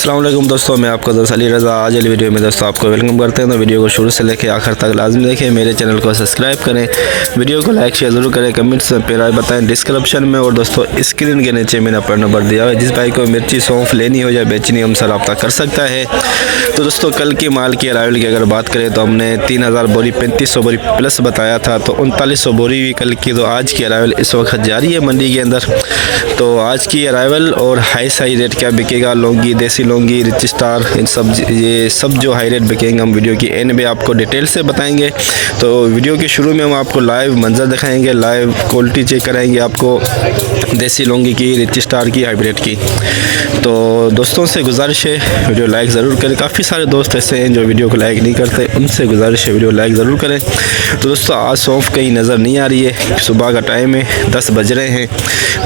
अस्सलाम वालेकुम दोस्तों, मैं आपका दोस्त अली रज़ा। आज वाली वीडियो में दोस्तों आपको वेलकम करते हैं। तो वीडियो को शुरू से लेकर आखिर तक लाजमी देखें, मेरे चैनल को सब्सक्राइब करें, वीडियो को लाइक शेयर ज़रूर करें, कमेंट्स में राय बताएं डिस्क्रिप्शन में। और दोस्तों स्क्रीन के नीचे मैंने अपना नंबर दिया है, जिस भाई को मिर्ची सौंफ लेनी हो या बेचनी हमसे रब्ता कर सकता है। तो दोस्तों कल की माल की अराइवल की अगर बात करें तो हमने 3000 बोरी 3500 बोरी प्लस बताया था, तो 3900 बोरी भी कल की। तो आज की अराइवल इस वक्त जारी है मंडी के अंदर। तो आज की अराइवल और हाई साई रेट क्या बिकेगा, लौंगी, देसी लौंगी, रिच स्टार, इन सब ये सब जो हाई रेट बिकेंगे हम वीडियो की एंड में आपको डिटेल से बताएंगे। तो वीडियो के शुरू में हम आपको लाइव मंजर दिखाएंगे, लाइव क्वालिटी चेक कराएंगे आपको देसी लौंगी की, रिच स्टार की, हाइब्रिड की। तो दोस्तों से गुजारिश है वीडियो लाइक ज़रूर करें। काफ़ी सारे दोस्त ऐसे हैं जो वीडियो को लाइक नहीं करते, उनसे गुजारिश है वीडियो लाइक ज़रूर करें। तो दोस्तों आज सौंफ कहीं नज़र नहीं आ रही है, सुबह का टाइम है, 10 बज रहे हैं।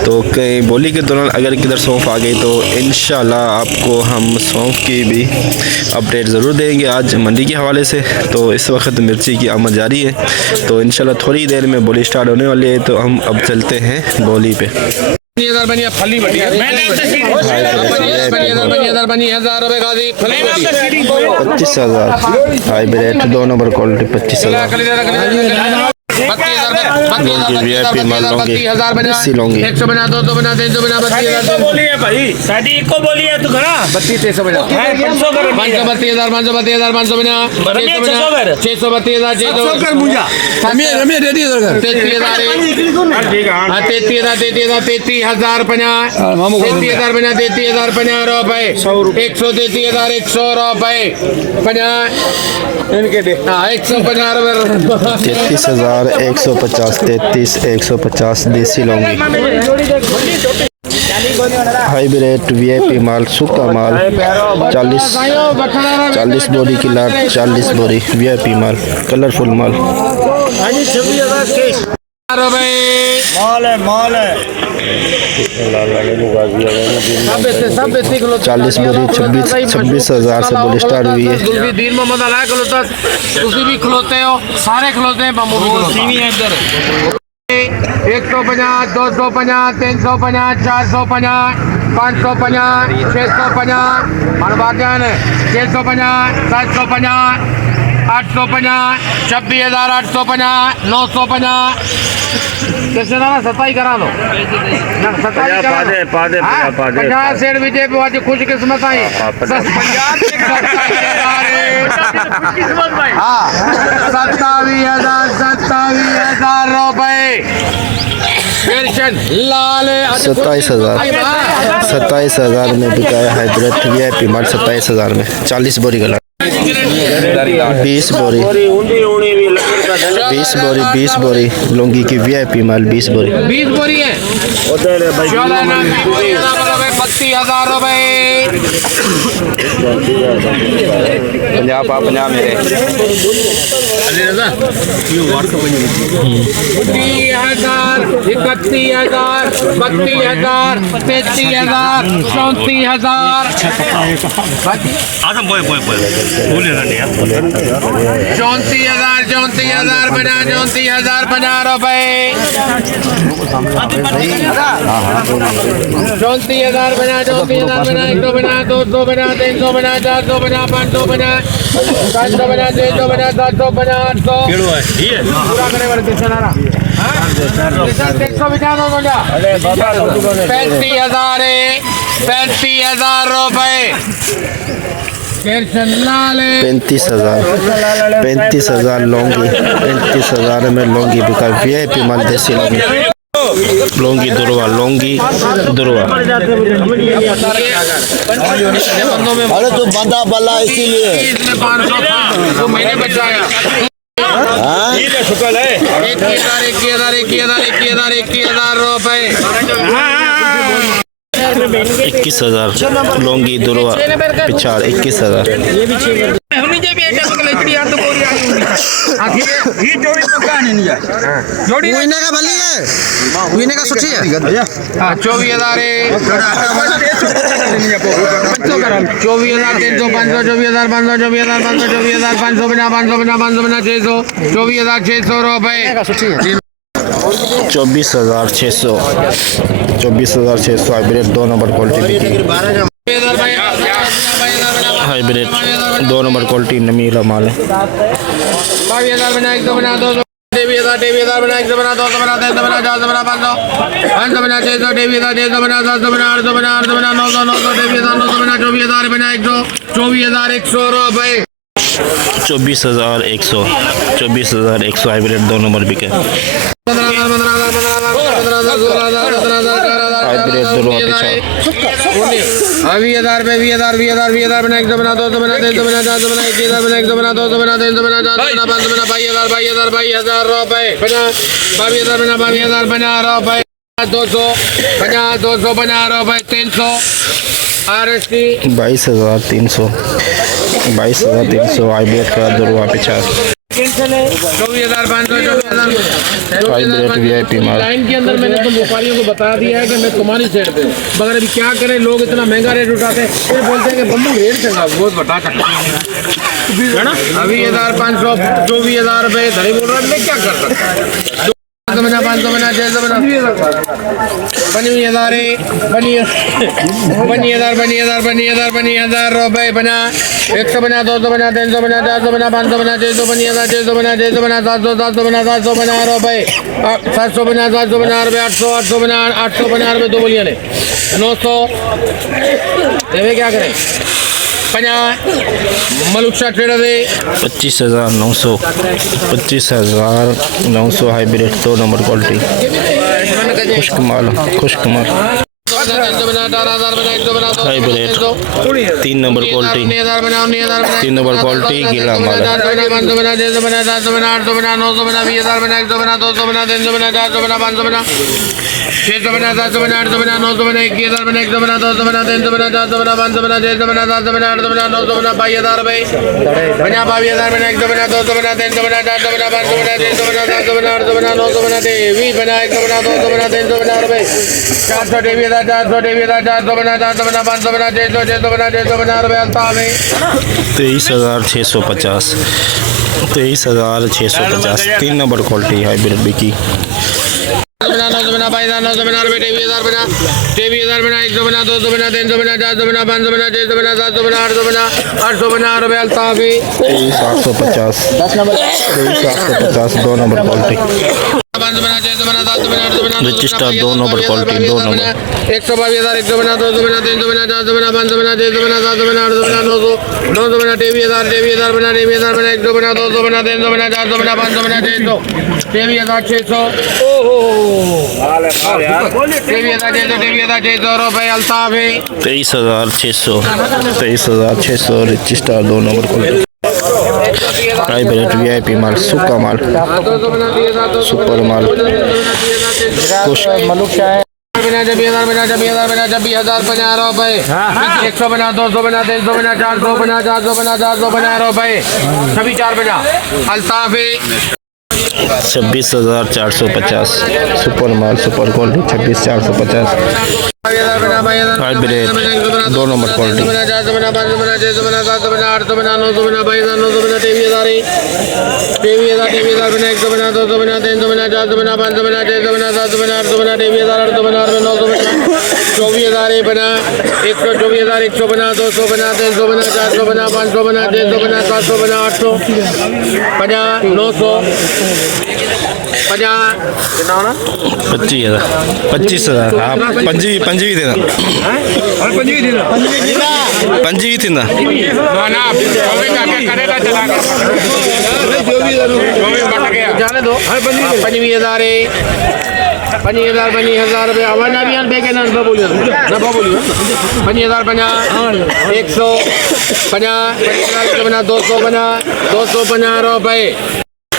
तो कहीं बोली के दौरान अगर किधर सौंफ आ गई तो इंशाल्लाह आपको हम सौंफ की भी अपडेट ज़रूर देंगे आज मंडी के हवाले से। तो इस वक्त मिर्ची की आमद जारी है, तो इंशाल्लाह थोड़ी देर में बोली स्टार्ट होने वाली है। तो हम अब चलते हैं बोली पे। 25,000 हाइब्रिड 2 नंबर क्वालिटी 25,000 VIP माल लौंगी, देसी लौंगी 100 बना 200 बना 300 बना 32,000 बोलिए भाई साडी इको बोलिए तू खरा 32,300 बना 500 कर 532,000 532,000 बना 632,000 632,000 कर मुझा रमिया रेडी इधर कर 33,000 ठीक है हां 33,000 33,000 बना 33,000 बना 33,000 रुपए 133,100 रुपए बना इनके दे हां 150 रुपए 33,150 33,150 देसी लौंगी हाइब्रिड VIP माल, सूखा माल 40 बोरी की लाट, 40 बोरी VIP माल, कलरफुल माल। माल है 40 बोरी 26,000 से बोली स्टार्ट हुई है। दीन मोहम्मद अला खलोता, तुसी भी खलोते हो, सारे खलोते हैं, बम्बू भी खलोता है। 150 250 350 450 550 650 मनबाजान 650 750 850 26,850 950 कैसे ना 27 करा लो 27 करा लो 50 सेठ विजय आज खुश किस्मत आई 27,000 रुपए 27,000 में बिका है हाइब्रिड VIP माल 27,000 में 40 बोरी का 20 बोरी 20 बोरी लौंगी की VIP माल 20 बोरी 20 बोरी है 32,000 रुपए 50 मेरे 30,000 31,000 32,000 33,000 34,000 आदम बोल बोलिए ना यार 34,000 बना 34,050 रुपए 34,000 बना 34,000 बना 100 बना 200 बना 300 बना 400 बना 500 बना 500 बना 600 बना 700 बना 800 पूरा करे वाले किसान आ रहा 100 बिठा दो बोला 35,000 रुपए 35,000 लौंगी 35,000 में लौंगी बिका VIP माल देसी लौंगी दुरवा अरे तो बंदा बल्ला इसीलिए तो मैंने बचाया ये तो शुक्र है 21,000 रुपए 21,000 लौंगी दुरवा पिछाड़ 21,000 जोड़ी महीने का भली है महीने का सोची है 24,000 24,300 500 24,500 24,500 500 बना 500 बना 500 बना 600 24,600 रुपए 24,600 हाइब्रिड 2 नंबर क्वालिटी बिकी। 2 नंबर क्वालिटी नमीला माल है। 22,000 बना 100 बना 200 23,000 बना 100 बना 200 बना 300 बना 400 बना 500 बना 600 23,000 बना 700 बना 800 बना 900 23,900 बना 24,000 बना 124,100 रुपए। 24,100 हाइब्रिड 2 नंबर बिके। हाइब्रिड 2 पीछा 20,000 पे 20,000 बना 100 बना 200 बना 300 बना 400 बना 21,000 बना 100 बना 200 बना 300 बना 400 बना 500 बना 22,000 रुपए बना 22,000 बना 22,000 बना रुपए 200 बना 200 बना रुपए 300 RST 22,300 हाइब्रिड का 2 रुपया पीछा। 24,500 हाइब्रिड VIP माल। लाइन के अंदर मैंने तो व्यापारियों को बता दिया है कि मैं तुम्हारी साइड पे हूं। मगर अभी क्या करें, लोग इतना महंगा रेट उठाते हैं, फिर बोलते हैं कि बम्बू रेट चंगा बहुत बता सकता है ना। अभी 1,500 24,000 रुपए धरे बोल रहा है, मैं क्या कर सकता हूँ। 500 बना 600 बना 20,000 रुपए बना 100 बना 200 बना 300 बना 400 बना 500 बना 600 बना 600 बना 700 बना 700 बना रुपए 700 बना 700 बना रुपए 800 बना रुपए 2 बोलिया ने 900 क्या करें 50 मलुक्षा ट्रेडर है 25,900 हाइब्रिड 2 नंबर क्वालिटी। खुश्क माल hybrid 3 number quality 3 number quality गीला माल। 500 बना 600 बना 700 बना 800 बना 900 बना 20,000 बना 100 बना 200 बना 300 बना 400 बना 500 बना 600 बना 700 बना 800 बना 900 बना 21,000 बना 100 बना 200 बना 300 बना 400 बना 500 बना 600 बना 700 बना 800 बना 900 बना 22,000 रुपए बना 22,000 बना 100 बना 200 बना 300 बना 400 बना 500 बना 600 बना 700 बना 800 बना 900 बना 23 बना 100 बना 200 बना 300 बना रुपए 400 400 बना 400 बना 500 बना 600 बना 600 बना रुपए अल्ताफ है 23,650 23,650 3 नंबर क्वालिटी हाइब्रिड बिकी। 900 बना 22,000 बना रुपए 23,000 बना 100 बना 200 बना 300 बना 400 बना 500 बना 600 बना 700 बना 800 बना रुपए अल्ताफ है 23,850 2 नंबर क्वालिटी। 500 बना 600 बना 700 बना 800 बना रजिस्टर 2 नंबर क्वालिटी 2 नंबर 122,000 100 बना 200 बना 300 बना 400 बना 500 बना 600 बना 700 बना 800 बना 900 बना 23,000 बना 100 बना 200 बना 300 बना 400 बना 500 बना 600 23,600 23,600 रुपए अल्ताफ है 23,600 register 2 number quality. Hybrid VIP माल सुक्का माल सुपर माल खुश्क बना 20,000 बना 26,000 बना रुपए 100 बना 200 बना 300 बना 400 बना 400 बना रुपए 26,400 बना अल्ताफ है 26,450 सुपर माल super quality 26,450 hybrid 2 number quality. 400 बना 500 बना 600 बना 700 बना 800 बना 900 बना 22,900 बना 23,000 बना 100 बना 200 बना 300 बना 400 बना 500 बना 600 बना 700 बना 800 बना 23,000 800 बना 900 बना 24,000 बना 124,000 100 बना 200 बना 300 बना 400 बना 500 बना 600 बना 700 बना 800 बना 900 50 कितना होना 25,000 हाँ पंजी देना पंजी थींदा ना ना करेगा चला जाने दो 25,000 25,000 रुपये आवाज अभियान पे ना बोलियो 25,000 बना 100 बना 200 बना 250 रुपए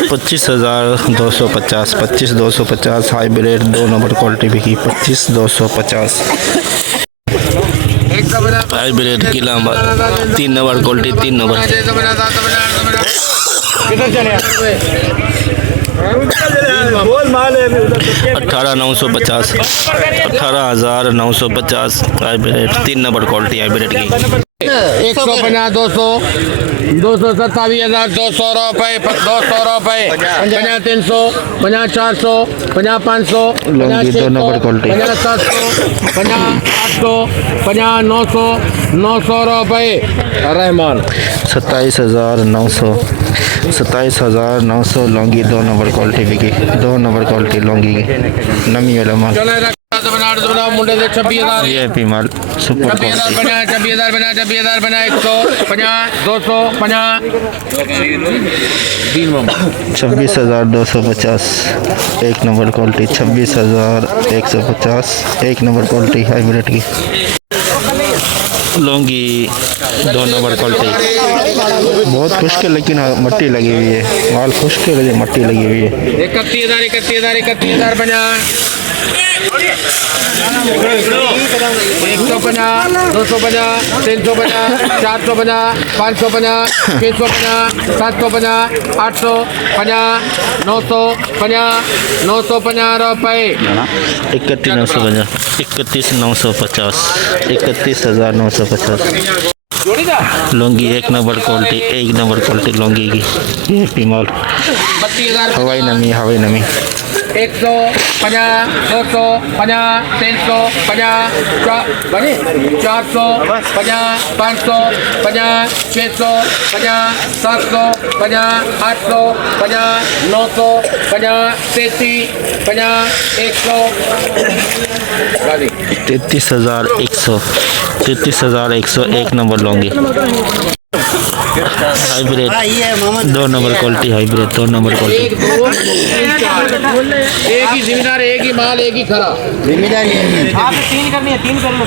25,250 25,250 हाइब्रिड 2 नंबर क्वालिटी बिकी 25,250 हाइब्रिड गीला माल 3 नंबर क्वालिटी 3 नंबर किधर चले 18,950 18,950 हाइब्रिड 3 नंबर क्वालिटी हाइब्रिड की 100 बना 200 227,200 रुपए 200 रुपए 50 300 50 400 50 500 लुंगी दो नंबर क्वालिटी 50 700 50 800 50 900 900 रुपए रहमान 27,900 लौंगी दो नंबर क्वालिटी बिकी 2 नंबर क्वालिटी लौंगी की नमी वाला माल मुंडे से 26,000 वीआईपी माल सुपर 26,000 बना 26,000 बना 150 250 26,250 एक नंबर क्वालिटी 26,150 एक नंबर क्वालिटी हाइब्रिड की लौंगी 2 नंबर क्वालिटी बहुत खुश्क है लेकिन मट्टी लगी हुई है माल खुश्क है लेकिन मट्टी लगी हुई है 31,000 बना 150 250 350 450 550 650 750 850 950 950 रुपए 31,950 31,950 लौंगी एक नंबर क्वालिटी लौंगी की ये पी माल 32,000 हवाई नमी 150 250 350 400 500 600 700 800 900 33,100 एक number Laungi hybrid 2 number quality hybrid 2 number quality एक ही जिम्मेदार एक ही माल एक ही खरा जिम्मेदारी आप 3 करनी है 3 कर लो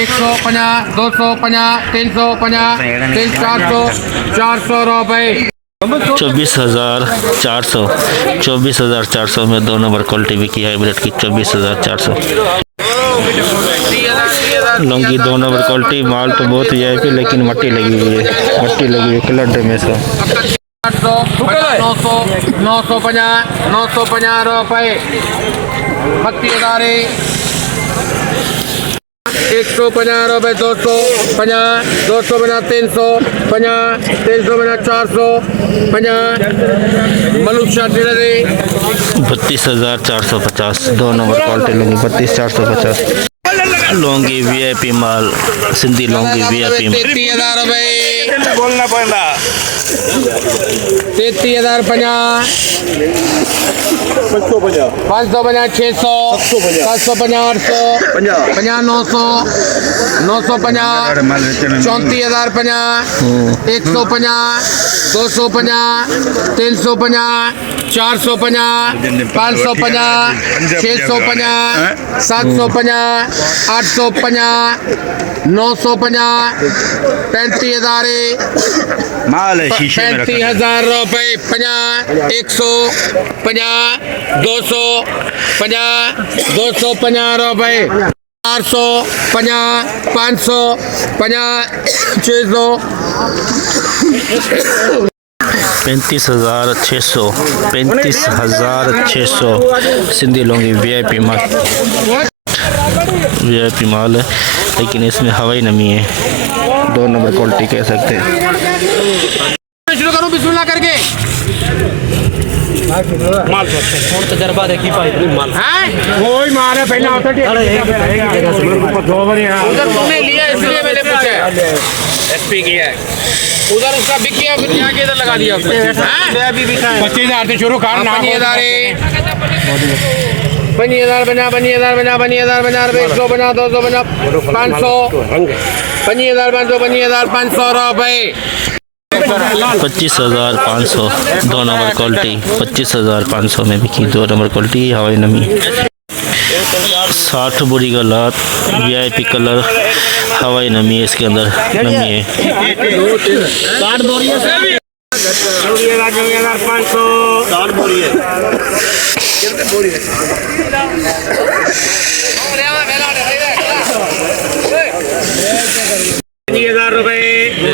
150 250 350 400 रुपए 24,400 में 2 नंबर क्वालिटी बिकी हाइब्रिड की 24,400 लौंगी 2 नंबर क्वालिटी माल तो बहुत वीआईपी लेकिन मट्टी लगी हुई है कलर में से 950 रुपए 32,000 150 रुपए 250 200 बना 350 300 बना 400 50 मनुष्य 32,450 2 नंबर क्वालिटी लौंगी 32,450 लौंगी वीआईपी माल सिंधी लौंगी वीआईपी 33,000 रुपए बोलना पड़ता 33,050 500 50 600 750 800 50 900 950 34,050 150 250 350 450 550 650 750 850 950 35,000 माल है शीशे में रखा 35,000 रुपए 50 150 250 250 रुपए 450 550 600 35,600 सिंधी लौंगी वीआईपी माल है लेकिन इसमें हवाई नमी है 2 नंबर क्वालिटी कह सकते हैं शुरू करूं बिस्मिल्लाह करके माल कौन तजर्बा देखी पाई माल हैं वही माल है पहले उधर तुमने लिया इसलिए मैंने पूछा एसपी किया है उधर उसका बिक गया फिर जाके इधर लगा दिया उसने 25,000 से शुरू कर 25,000 बना 100 बना 200 बना 500 25,500 रुपए 25,500 2 नंबर क्वालिटी 25,500 में बिकी 2 नंबर क्वालिटी हवाई नमी 60 बुरी गलात वीआईपी कलर हवाई नमी है इसके अंदर नमी है 50,000 रुपए 50,000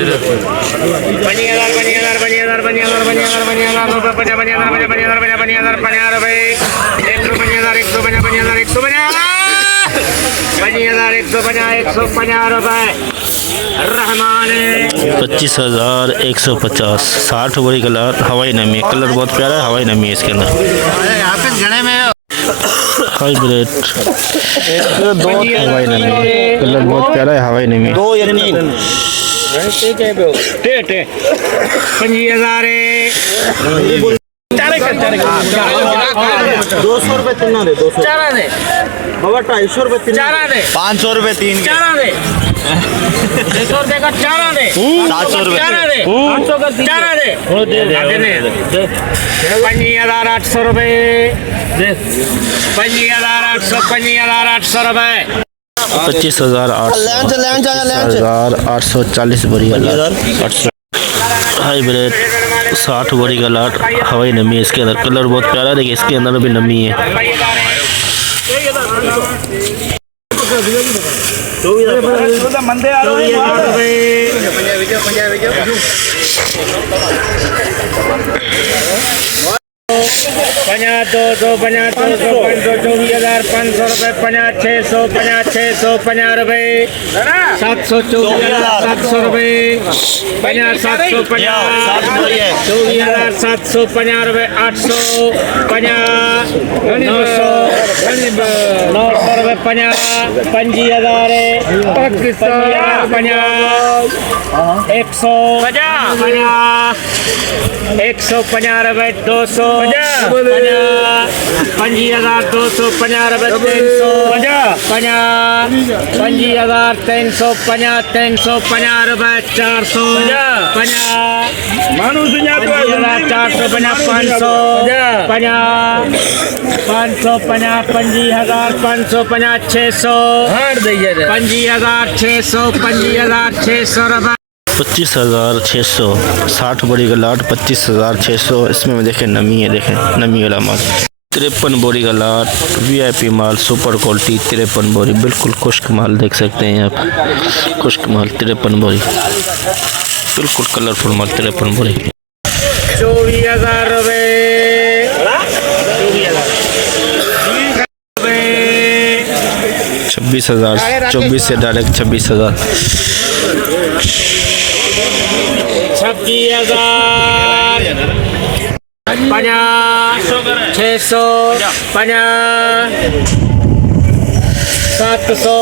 100 25,150 रुपए रहमान 25,150 60 बोरी का लाट हवाई नमी है। कलर बहुत प्यारा है, हवाई नमी है इसके अंदर। हाइब्रिड हवाई नमी, कलर बहुत प्यारा है, हवाई नमी। 2 या 3 200 रुपए 3 दे 200 चारा दे बाबा 250 रुपए 3 चारा दे 500 रुपए 3 चारा दे 600 रुपए का चारा दे 700 रुपए चारा दे 800 का चारा दे 25,800 रुपए 25,800 रुपए 25,840 बोरी का लाट। हाइब्रिड 60 बोरी का लाट हवाई नमी है इसके अंदर। कलर बहुत प्यारा है, देखिए इसके अंदर भी नमी है। ₹50,000 ₹650 रुपए 724,700 रुपए 24,750 रुपए 800 900 रुपए 25,000 150 रुपए 200 25,250 रुपए 350 रुपए 400 25,600 रुपए 25,600 60 बोरी का लाट 25,600। इसमें देखें नमी है, देखें नमी वाला माल। 53 बोरी का लाट VIP माल सुपर क्वालिटी 53 बोरी बिल्कुल खुश्क माल देख सकते हैं आप। खुश्क माल 53 बोरी बिल्कुल कलरफुल माल 53 बोरी। 24,000 रुपए 26,000 24 से डायरेक्ट 26,000 26,000 600 700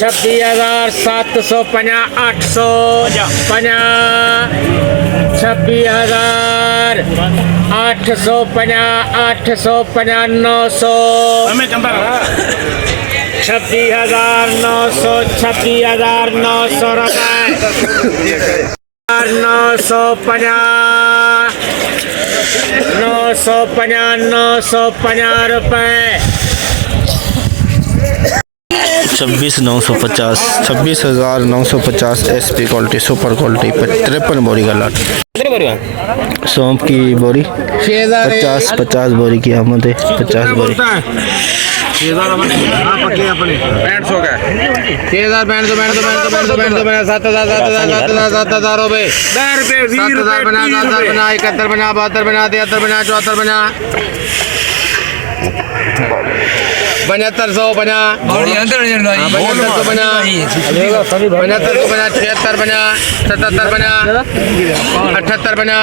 26,750 800 26,000 850 900 26,900 26,900 रुपए 950 रुपए 26,950 SP क्वालिटी सुपर क्वालिटी 53 बोरी का लाट। सौंफ की बोरी 50 बोरी की आमद है 50 बोरी 6,000 का 6,000 7,000 रुपए 7,000 बना 71 बना 72 बना 73 बना 74 बना 7500 बना 7500 बना 7500 बना 76 बना 77 बना 78 बना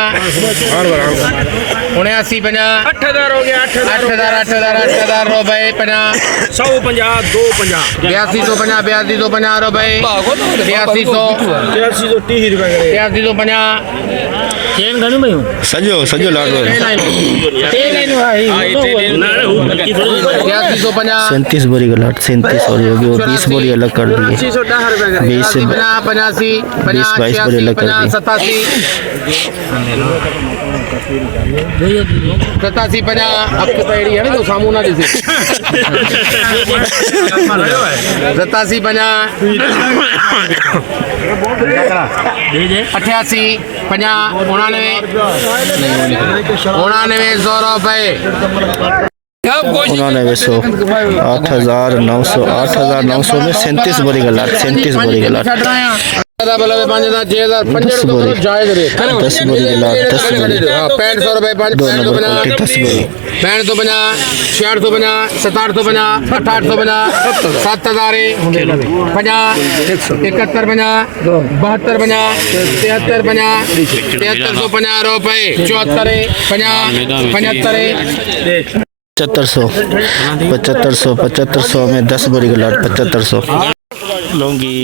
79 बना 8,000 हो गया 8,000 रुपए बना 150 250 8200 बना 8250 रुपए 8200 बना चेन घणो भाई सजो लाट 37 बोरी का लाट 37 और ये 20 बोरी अलग कर दिए 20 से 22 बोरी अलग कर दिए 87 50 अब तो तैयारी है ना तो सामू ना जैसे 87 50 88 50 99 100 रुपए 9900 8,900 में 37 बोरी का लाट 37 बोरी का लाट बोला 5000 6000 10 तो बोरी। जायज रेट 10 बोरी के लाट 10 बोरी 6500 रुपए 2 नंबर क्वालिटी 10 बोरी 6550 6650 6750 6850 7000 50 7150 7250 7350 रुपए 74 50 75 7500 में 10 बोरी का लाट 7500 लौंगी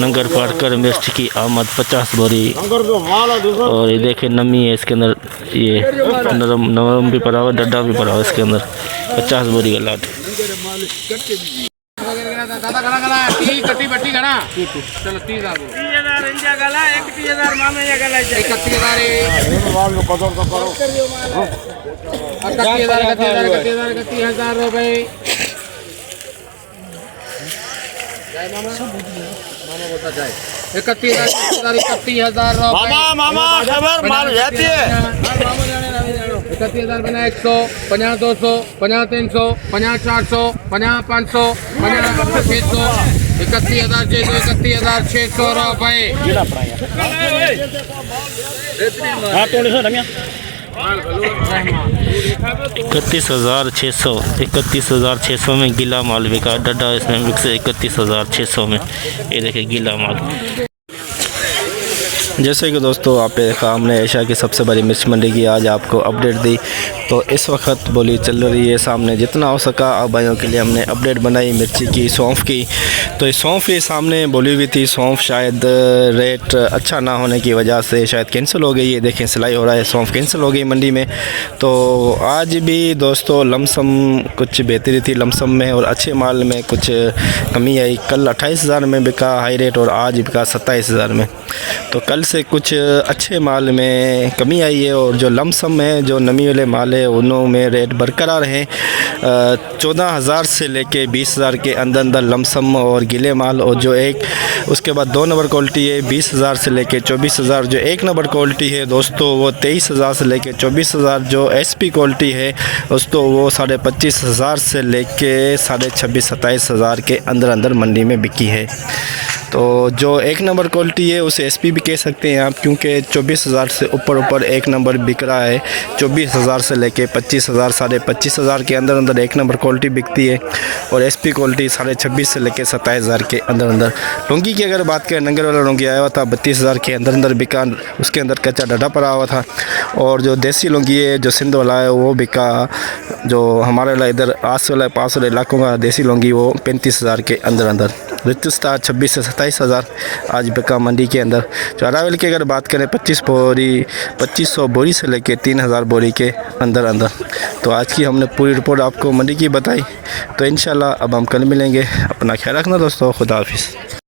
नंगर पार कर मिर्च की आमद 50 बोरी और ये देखे नमी है इसके अंदर, ये नरम भी पड़ा हुआ, डड्डा भी पड़ा हुआ इसके अंदर 50 बोरी का लाट। दादा गला गला कट्टी बट्टी गना चलो 30000 इंजा गला 31000 मामे या गला 31000 रुपए जय मामा मामा बोलता जाए 31000 मामा खबर माल जाती है 31000 बना 100 50 200 50 300 50 400 50 500 50 600 31600 रुपए हाँ तो सौ रमिया 31,600 में गीला माल बिका, डड्डा इसमें मिक्स 31,600 में। ये देखिए गीला माल। जैसे कि दोस्तों आपने देखा, हमने एशिया की सबसे बड़ी मिर्च मंडी की आज आपको अपडेट दी। तो इस वक्त बोली चल रही है सामने, जितना हो सका आप भाइयों के लिए हमने अपडेट बनाई मिर्ची की, सौंफ की। तो इस सौंफ के सामने बोली हुई थी, सौंफ शायद रेट अच्छा ना होने की वजह से शायद कैंसिल हो गई है। देखें सिलाई हो रहा है, सौंफ कैंसिल हो गई मंडी में। तो आज भी दोस्तों लमसम कुछ बेहतरी थी लमसम में, और अच्छे माल में कुछ कमी आई। कल 28,000 में बिका हाई रेट और आज बिका 27,000 में। तो कल से कुछ अच्छे माल में कमी आई है, और जो लमसम है, जो नमी वाले माल है, उनों में रेट बरकरार हैं। 14,000 से लेके 20,000 के अंदर अंदर लमसम और गीले माल। और जो एक उसके बाद 2 नंबर क्वालिटी है 20,000 से लेके 24,000। जो 1 नंबर क्वालिटी है दोस्तों वो 23,000 से लेके 24,000। जो SP क्वालिटी है दोस्तों वो 25,500 से लेके 26,500-27,000 के अंदर अंदर मंडी में बिकी है। तो जो 1 नंबर क्वालिटी है उसे SP भी कह सकते हैं आप, क्योंकि 24,000 से ऊपर 1 नंबर बिक रहा है। 24,000 से लेके 25,000 25,500 के अंदर अंदर 1 नंबर क्वालिटी बिकती है, और SP क्वालिटी 26,500 से लेके 27,000 के अंदर अंदर। लौंगी की अगर बात करें, नंगर वाला लौंगी आया हुआ था 32,000 के अंदर अंदर बिका, उसके अंदर कच्चा डड्डा पड़ा हुआ था। और जो देसी लौंगी है जो सिंध वाला है वो बिका, जो हमारे वाला इधर आस वाला पास वाले इलाकों का देसी लौंगी वो 35,000 के अंदर अंदर। रितुस्ता 26 से 27,000 आज बिका मंडी के अंदर। जो अरावल की अगर बात करें 2500 बोरी से लेके 3,000 बोरी के अंदर अंदर। तो आज की हमने पूरी रिपोर्ट आपको मंडी की बताई। तो इंशाल्लाह अब हम कल मिलेंगे। अपना ख्याल रखना दोस्तों, खुदा हाफिज़।